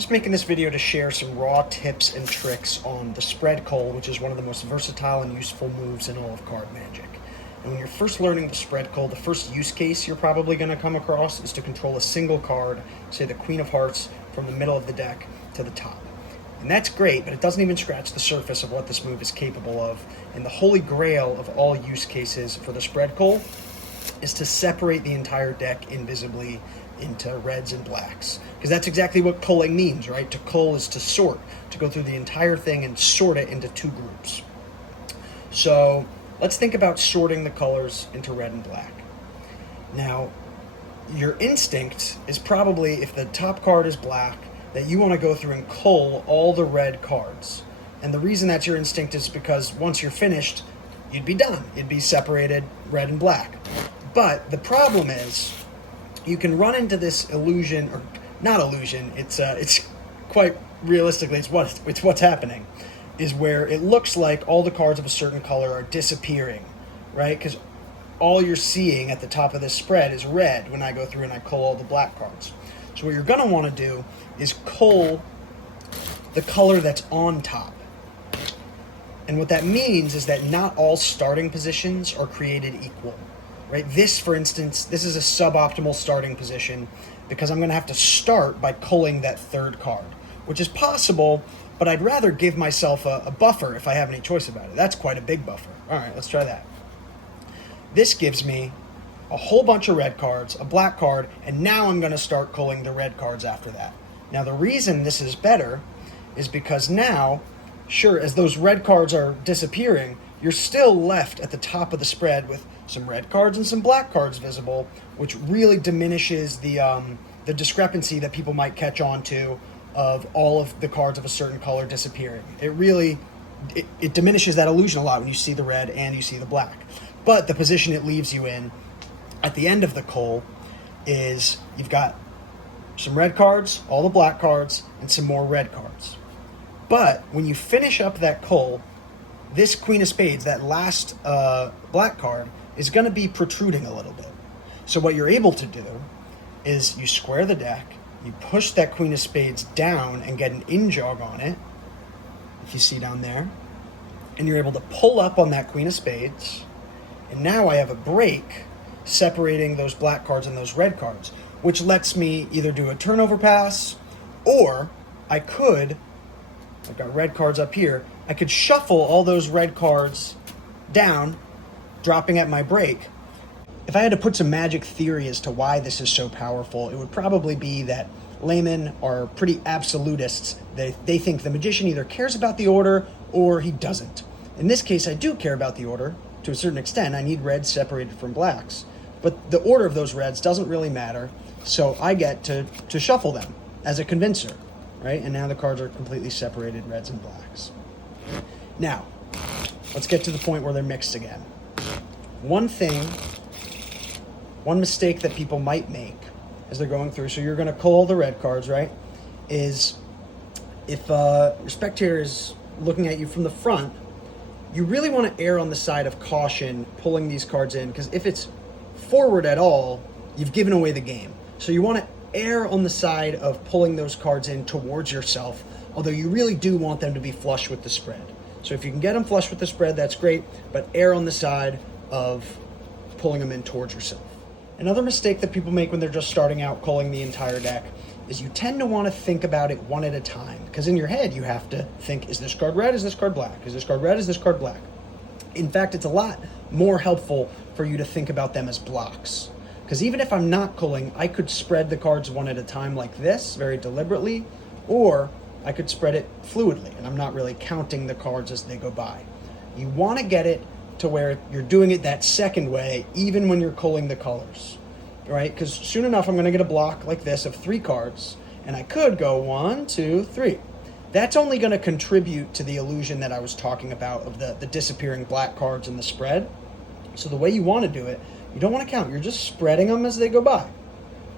Just making this video to share some raw tips and tricks on the spread cull, which is one of the most versatile and useful moves in all of card magic. And when you're first learning the spread cull, the first use case you're probably going to come across is to control a single card, say the Queen of Hearts, from the middle of the deck to the top. And that's great, but it doesn't even scratch the surface of what this move is capable of. And the holy grail of all use cases for the spread cull is to separate the entire deck invisibly into reds and blacks. Because that's exactly what culling means, right? To cull is to sort, to go through the entire thing and sort it into two groups. So let's think about sorting the colors into red and black. Now, your instinct is probably, if the top card is black, that you want to go through and cull all the red cards. And the reason that's your instinct is because once you're finished, you'd be done. It'd be separated red and black. But the problem is, you can run into this illusion, or not illusion, it's quite realistically, it's what's happening, is where it looks like all the cards of a certain color are disappearing, right? Because all you're seeing at the top of this spread is red when I go through and I cull all the black cards. So what you're going to want to do is cull the color that's on top. And what that means is that not all starting positions are created equal. Right? This, for instance, this is a suboptimal starting position because I'm going to have to start by culling that third card, which is possible, but I'd rather give myself a buffer if I have any choice about it. That's quite a big buffer. All right, let's try that. This gives me a whole bunch of red cards, a black card, and now I'm going to start culling the red cards after that. Now, the reason this is better is because now, sure, as those red cards are disappearing, you're still left at the top of the spread with some red cards and some black cards visible, which really diminishes the discrepancy that people might catch on to of all of the cards of a certain color disappearing. It diminishes that illusion a lot when you see the red and you see the black. But the position it leaves you in at the end of the cull is you've got some red cards, all the black cards, and some more red cards. But when you finish up that cull, this Queen of Spades, that last black card, is going to be protruding a little bit. So what you're able to do is you square the deck, you push that Queen of Spades down and get an in-jog on it, if you see down there, and you're able to pull up on that Queen of Spades, and now I have a break separating those black cards and those red cards, which lets me either do a turnover pass, or I could, I've got red cards up here, I could shuffle all those red cards down, dropping at my break. If I had to put some magic theory as to why this is so powerful, it would probably be that laymen are pretty absolutists. They think the magician either cares about the order or he doesn't. In this case, I do care about the order to a certain extent. I need reds separated from blacks. But the order of those reds doesn't really matter, so I get to shuffle them as a convincer, right? And now the cards are completely separated, reds and blacks. Now, let's get to the point where they're mixed again. One mistake that people might make as they're going through, so you're going to cull the red cards, right, is if your spectator is looking at you from the front, you really want to err on the side of caution pulling these cards in, because if it's forward at all, you've given away the game. So you want to err on the side of pulling those cards in towards yourself, although you really do want them to be flush with the spread. So if you can get them flush with the spread, that's great, but err on the side of pulling them in towards yourself. Another mistake that people make when they're just starting out culling the entire deck is you tend to want to think about it one at a time, because in your head you have to think, is this card red, is this card black, is this card red, is this card black? In fact, it's a lot more helpful for you to think about them as blocks, because even if I'm not culling, I could spread the cards one at a time like this, very deliberately, or I could spread it fluidly, and I'm not really counting the cards as they go by. You want to get it to where you're doing it that second way, even when you're culling the colors, right? Because soon enough, I'm going to get a block like this of 3 cards, and I could go 1, 2, 3. That's only going to contribute to the illusion that I was talking about of the disappearing black cards in the spread. So the way you want to do it, you don't want to count. You're just spreading them as they go by.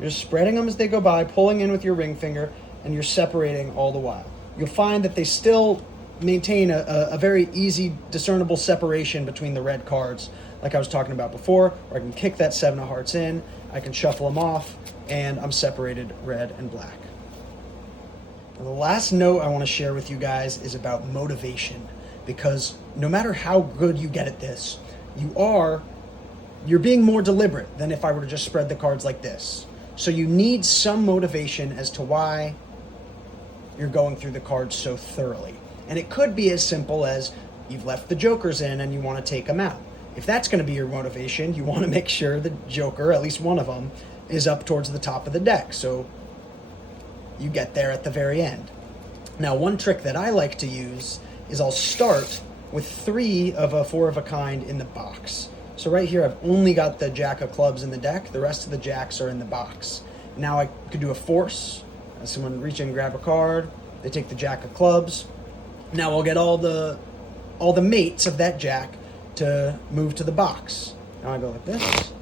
You're just spreading them as they go by, pulling in with your ring finger, and you're separating all the while. You'll find that they still maintain a very easy, discernible separation between the red cards, like I was talking about before, where I can kick that 7 of hearts in, I can shuffle them off, and I'm separated red and black. The last note I want to share with you guys is about motivation, because no matter how good you get at this, you're being more deliberate than if I were to just spread the cards like this. So you need some motivation as to why you're going through the cards so thoroughly. And it could be as simple as you've left the jokers in and you want to take them out. If that's going to be your motivation, you want to make sure the joker, at least one of them, is up towards the top of the deck. So you get there at the very end. Now, one trick that I like to use is I'll start with 3 of a 4 of a kind in the box. So right here, I've only got the jack of clubs in the deck. The rest of the jacks are in the box. Now I could do a force. Someone reach in and grab a card. They take the jack of clubs. Now I'll get all the mates of that jack to move to the box. Now I go like this.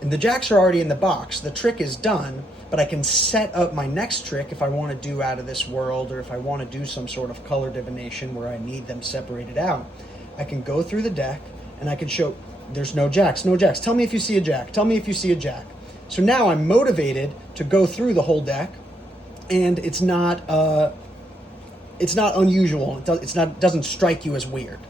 And the jacks are already in the box. The trick is done, but I can set up my next trick if I want to do out of this world, or if I want to do some sort of color divination where I need them separated out. I can go through the deck and I can show there's no jacks, no jacks. Tell me if you see a jack. Tell me if you see a jack. So now I'm motivated to go through the whole deck, and it's not unusual. It doesn't strike you as weird.